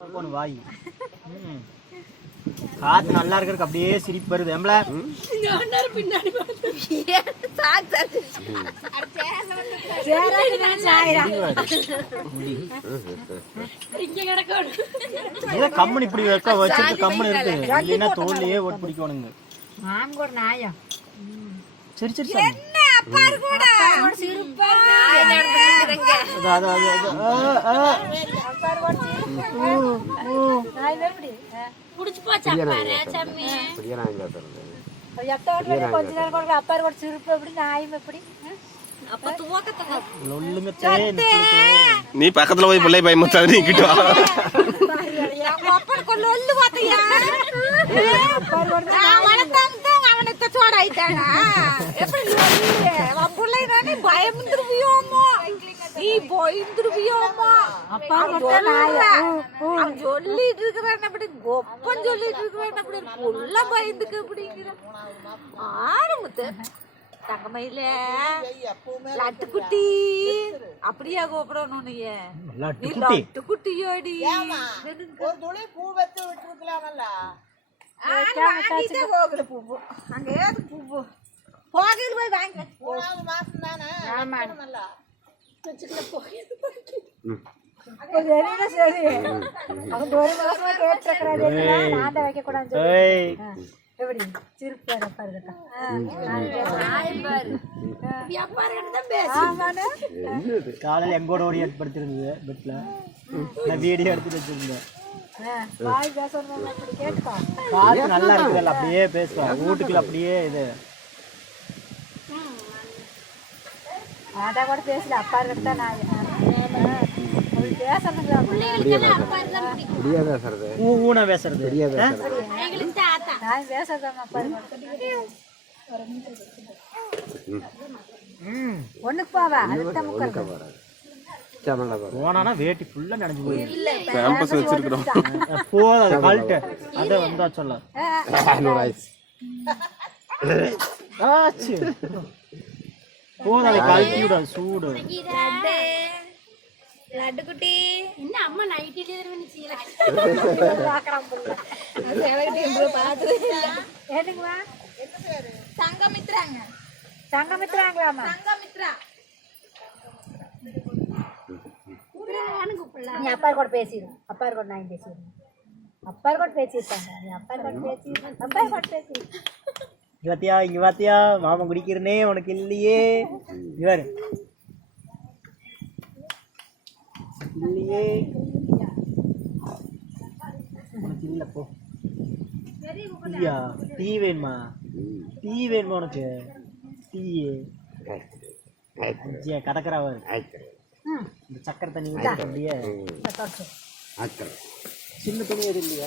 வாய் காத்து நல்லா இருக்கிறதுக்கு அப்படியே சிரிப்பு வருது எம்பள கம்மன் இப்படி வச்சிருக்கு கம்மன் இருக்கு இல்லைன்னா தோல்லையே ஓட்டு பிடிக்கணுங்க சரி சரி சரி நீ பக்கத்துல போய் பிள்ளை பயமுத்தாது நீக்கிட்டு சொல்லிட்டு இருக்கிறான் அப்படி கொப்பம் சொல்லிட்டு இருக்கிறான் அப்படி புள்ள பயந்துக்கு அப்படிங்கிற ஆரம்பத்து தங்கமயில லட்டு குட்டி அப்படியா கூப்பிடணும் நீ லட்டு குட்டியோடி பூ வச்சு விட்டுருக்கலாமல்ல பூ அங்க ஏது பூ போகையில் போய் வாங்க 3வது மாசம் தானே நல்லா காலையில எங்கோட ஓடி ஏற்படுத்திருந்தது பெட்ல நான் வீடியோ எடுத்துட்டு வச்சிருந்தேன் காசு நல்லா இருக்குல்ல அப்படியே பேசுவா வீட்டுக்குள்ள அப்படியே இது கூட பேசல அப்பா இருக்கா நான் ஒண்ணுக்கு போவா போனா வேட்டி ஃபுல்லா நனைஞ்சு போயிருக்கு போதாது கழட்டு அத வந்தா சொல்ல போதாது கழட்டி விட சூடு லட்டு குட்டி என்ன அம்மா நைட்டில சங்கமித்ராங்க சங்கமித்ராங்களாமா சங்கமித்ரா நீ அப்பா கூட பேசிடு அப்பா கூட நான் பேசிடுறேன் அப்பா கூட பேசிட்டாங்க நீ அப்பா கூட பேசிடு அப்பா கூட பேசிடு இங்க பாத்தியா மாமா குடிக்கிறனே உனக்கு இல்லையே இவர் இல்லையே உனக்கு இல்ல போ ஐயா டீ வேணுமா டீ வேணுமா உனக்கு டீ கடற்கராவர் இந்த சக்கரை தண்ணி அப்படியே சின்ன துணி எது இல்லையா